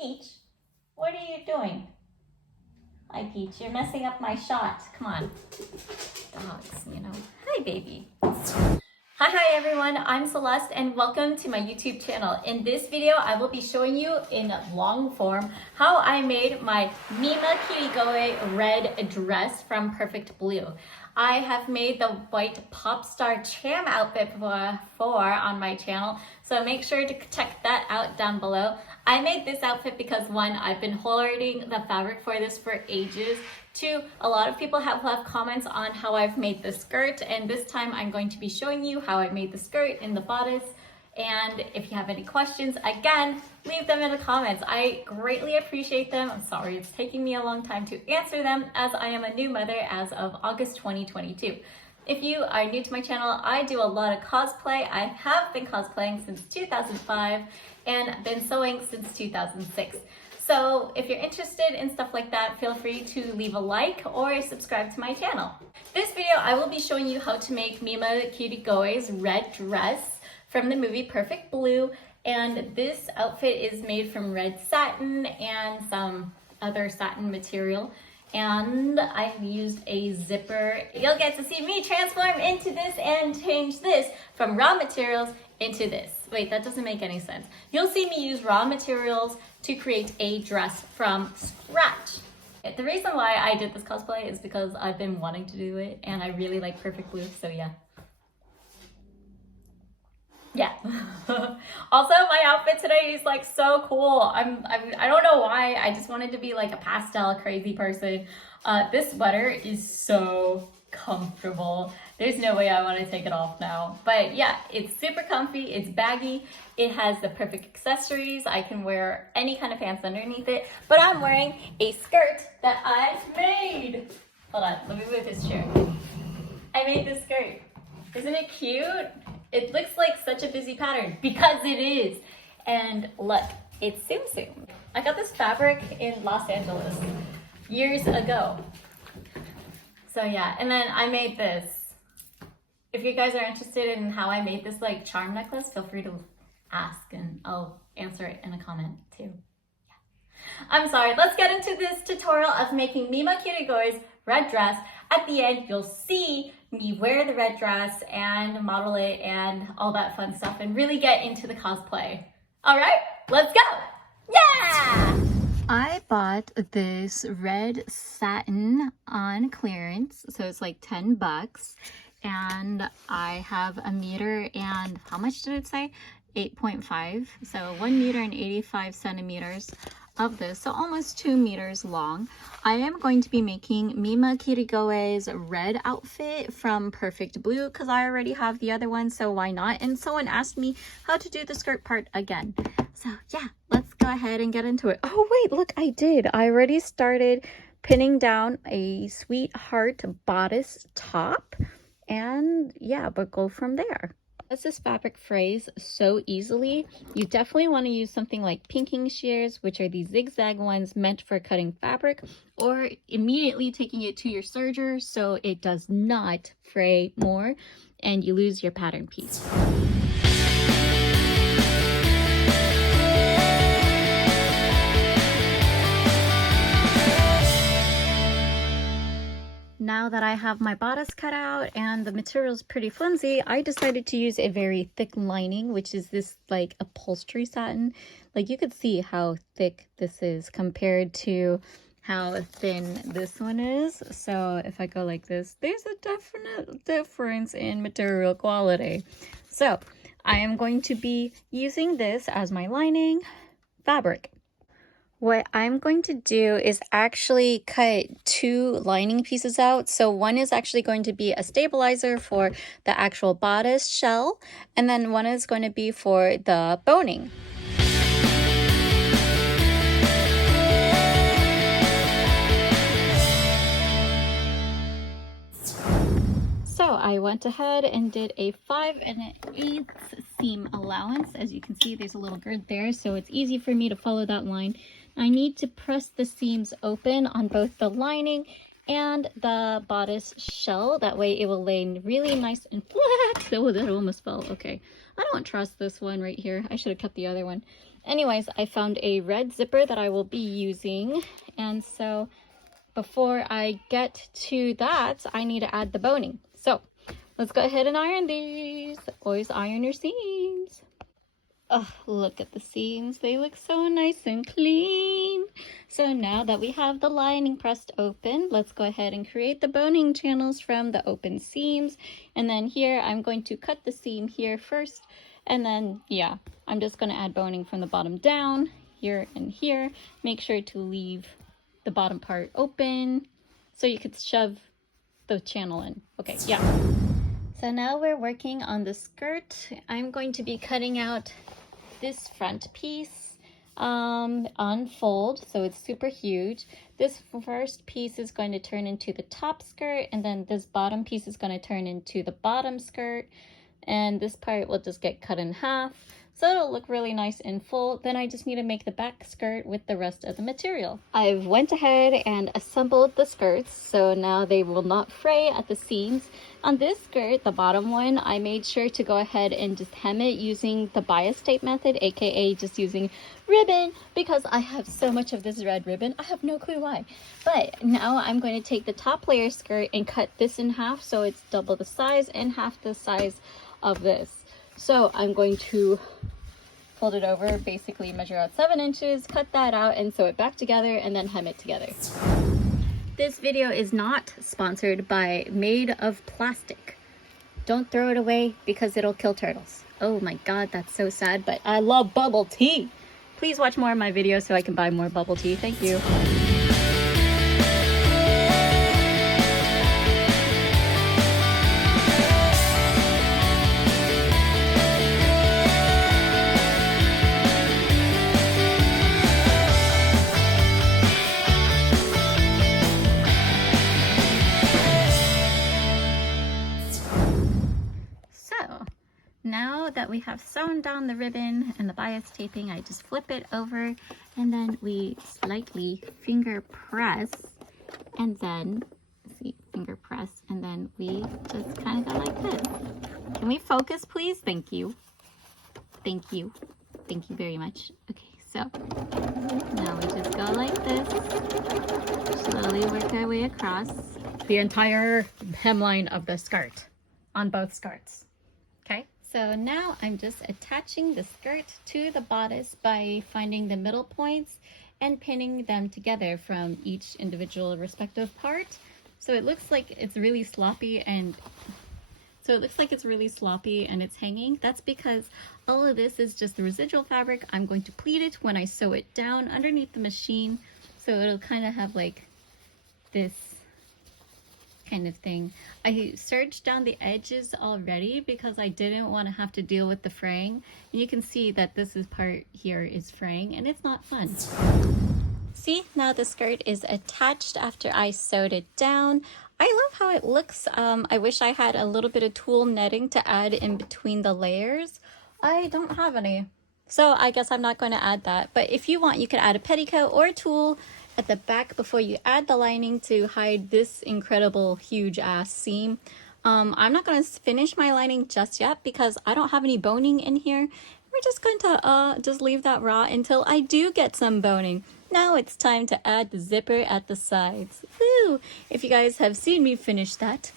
Peach, what are you doing? Hi, Peach, you're messing up my shot. Come on. Dogs, you know. Hi, baby. Hi everyone, I'm Celeste and welcome to my YouTube channel. In this video, I will be showing you in long form how I made my Mima Kirigoe red dress from Perfect Blue. I have made the white pop star CHAM outfit before on my channel, so make sure to check that out down below. I made this outfit because one, I've been hoarding the fabric for this for ages. Two, a lot of people have left comments on how I've made the skirt, and this time I'm going to be showing you how I made the skirt in the bodice. And if you have any questions, again, leave them in the comments. I greatly appreciate them. I'm sorry it's taking me a long time to answer them as I am a new mother as of August 2022. If you are new to my channel, I do a lot of cosplay. I have been cosplaying since 2005 and been sewing since 2006. So if you're interested in stuff like that, feel free to leave a like or subscribe to my channel. This video, I will be showing you how to make Mima Kirigoe's red dress from the movie Perfect Blue. And this outfit is made from red satin and some other satin material. And I've used a zipper. You'll get to see me transform into this and change this from raw materials into this. Wait, that doesn't make any sense. You'll see me use raw materials to create a dress from scratch. The reason why I did this cosplay is because I've been wanting to do it and I really like Perfect Blue, so yeah. Yeah. Also, my outfit today is like so cool. I don't know why. I just wanted to be like a pastel crazy person. This sweater is so comfortable. There's no way I want to take it off now. But yeah, it's super comfy. It's baggy. It has the perfect accessories. I can wear any kind of pants underneath it. But I'm wearing a skirt that I've made. Hold on, let me move this chair. I made this skirt. Isn't it cute? It looks like such a busy pattern because it is. And look, it's Tsum Tsum. I got this fabric in Los Angeles years ago. So yeah, and then I made this. If you guys are interested in how I made this like charm necklace, feel free to ask and I'll answer it in a comment too. Yeah. I'm sorry, let's get into this tutorial of making Mima Kirigoe's red dress. At the end, you'll see me wear the red dress and model it and all that fun stuff and really get into the cosplay. All right, let's go. Yeah! I bought this red satin on clearance, so it's like 10 bucks. And I have a meter and how much did it say? 8.5. So 1 meter and 85 centimeters of this, so almost 2 meters long. I am going to be making Mima Kirigoe's red outfit from Perfect Blue because I already have the other one, so why not? And someone asked me how to do the skirt part again. So yeah, let's go ahead and get into it. Oh wait, look, I did. I already started pinning down a sweetheart bodice top. And yeah, but go from there. As this fabric frays so easily, you definitely want to use something like pinking shears, which are these zigzag ones meant for cutting fabric, or immediately taking it to your serger so it does not fray more and you lose your pattern piece. Now that I have my bodice cut out and the material is pretty flimsy, I decided to use a very thick lining, which is this like upholstery satin. Like you could see how thick this is compared to how thin this one is. So if I go like this, there's a definite difference in material quality. So I am going to be using this as my lining fabric. What I'm going to do is actually cut 2 lining pieces out. So one is actually going to be a stabilizer for the actual bodice shell, and then one is going to be for the boning. So I went ahead and did a 5 1/8 seam allowance. As you can see, there's a little girth there, so it's easy for me to follow that line. I need to press the seams open on both the lining and the bodice shell. That way it will lay really nice and flat. Oh, that almost fell. Okay. I don't trust this one right here. I should have cut the other one. anyways, I found a red zipper that I will be using, and so before I get to that, I need to add the boning. So let's go ahead and iron these. Always iron your seams. Oh, look at the seams. They look so nice and clean. So now that we have the lining pressed open, let's go ahead and create the boning channels from the open seams. And then here, I'm going to cut the seam here first. And then, yeah, I'm just going to add boning from the bottom down, here and here. Make sure to leave the bottom part open so you could shove the channel in. Okay, yeah. So now we're working on the skirt. I'm going to be cutting out this front piece unfold, so it's super huge. This first piece is going to turn into the top skirt, and then this bottom piece is going to turn into the bottom skirt, and this part will just get cut in half, so it'll look really nice and full. Then I just need to make the back skirt with the rest of the material. I've went ahead and assembled the skirts, so now they will not fray at the seams. On this skirt, the bottom one, I made sure to go ahead and just hem it using the bias tape method, aka just using ribbon, because I have so much of this red ribbon. I have no clue why. But now I'm going to take the top layer skirt and cut this in half so it's double the size and half the size of this. So I'm going to fold it over, basically measure out 7 inches, cut that out and sew it back together and then hem it together. This video is not sponsored by Made of Plastic. Don't throw it away because it'll kill turtles. Oh my god, that's so sad, but I love bubble tea. Please watch more of my videos so I can buy more bubble tea. Thank you. Now that we have sewn down the ribbon and the bias taping, I just flip it over and then we slightly finger press and then, see, finger press, and then we just kind of go like this. Can we focus, please? Thank you. Thank you. Thank you very much. Okay, so now we just go like this, slowly work our way across the entire hemline of the skirt on both skirts. Okay. So now I'm just attaching the skirt to the bodice by finding the middle points and pinning them together from each individual respective part. So it looks like it's really sloppy and it's hanging. That's because all of this is just the residual fabric. I'm going to pleat it when I sew it down underneath the machine. So it'll kind of have like this kind of thing. I serged down the edges already because I didn't want to have to deal with the fraying. And you can see that this part here is fraying and it's not fun. See, now the skirt is attached after I sewed it down. I love how it looks. I wish I had a little bit of tulle netting to add in between the layers. I don't have any, so I guess I'm not going to add that. But if you want, you could add a petticoat or a tulle at the back before you add the lining to hide this incredible huge ass seam. I'm not going to finish my lining just yet because I don't have any boning in here. We're just going to just leave that raw until I do get some boning. Now it's time to add the zipper at the sides. Woo! If you guys have seen me finish that,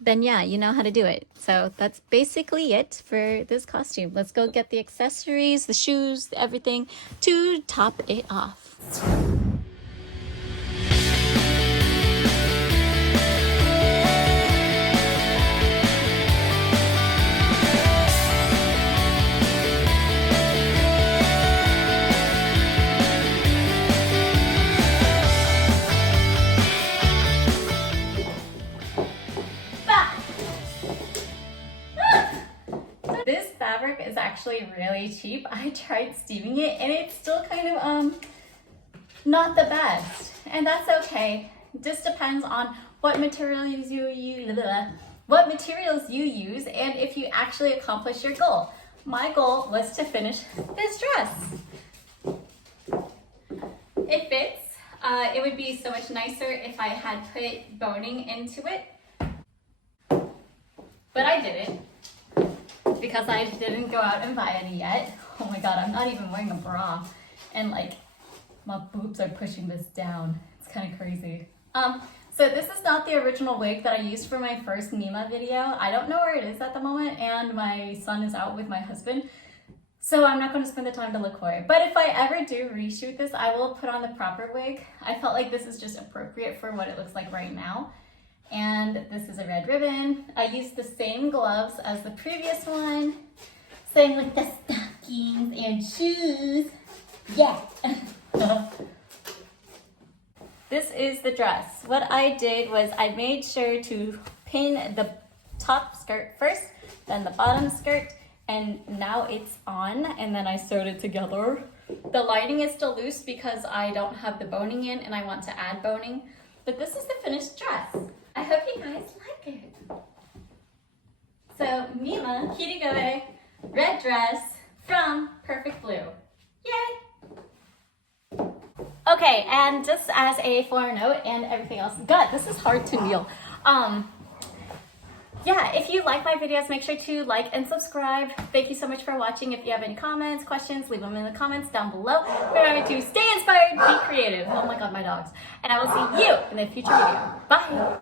then yeah, you know how to do it. So that's basically it for this costume. Let's go get the accessories, the shoes, everything to top it off. This fabric is actually really cheap. I tried steaming it and it's still kind of not the best, and that's okay. Just depends on what materials you use and if you actually accomplish your goal. My goal was to finish this dress. It fits. It would be so much nicer if I had put boning into it, but I didn't because I didn't go out and buy any yet. Oh my god, I'm not even wearing a bra. And like, my boobs are pushing this down. It's kind of crazy. So this is not the original wig that I used for my first Mima video. I don't know where it is at the moment, and my son is out with my husband. So I'm not going to spend the time to look for it. But if I ever do reshoot this, I will put on the proper wig. I felt like this is just appropriate for what it looks like right now. And this is a red ribbon. I used the same gloves as the previous one. Same with the stockings and shoes. Yeah. This is the dress. What I did was I made sure to pin the top skirt first, then the bottom skirt, and now it's on, and then I sewed it together. The lining is still loose because I don't have the boning in and I want to add boning, but this is the finished dress. I hope you guys like it. So Mima Kirigoe red dress from Perfect Blue. Yay! Okay, and just as a foreknote and everything else, God, this is hard to kneel. Yeah, if you like my videos, make sure to like and subscribe. Thank you so much for watching. If you have any comments, questions, leave them in the comments down below. Remember to stay inspired, be creative. Oh my god, my dogs. And I will see you in a future video. Bye!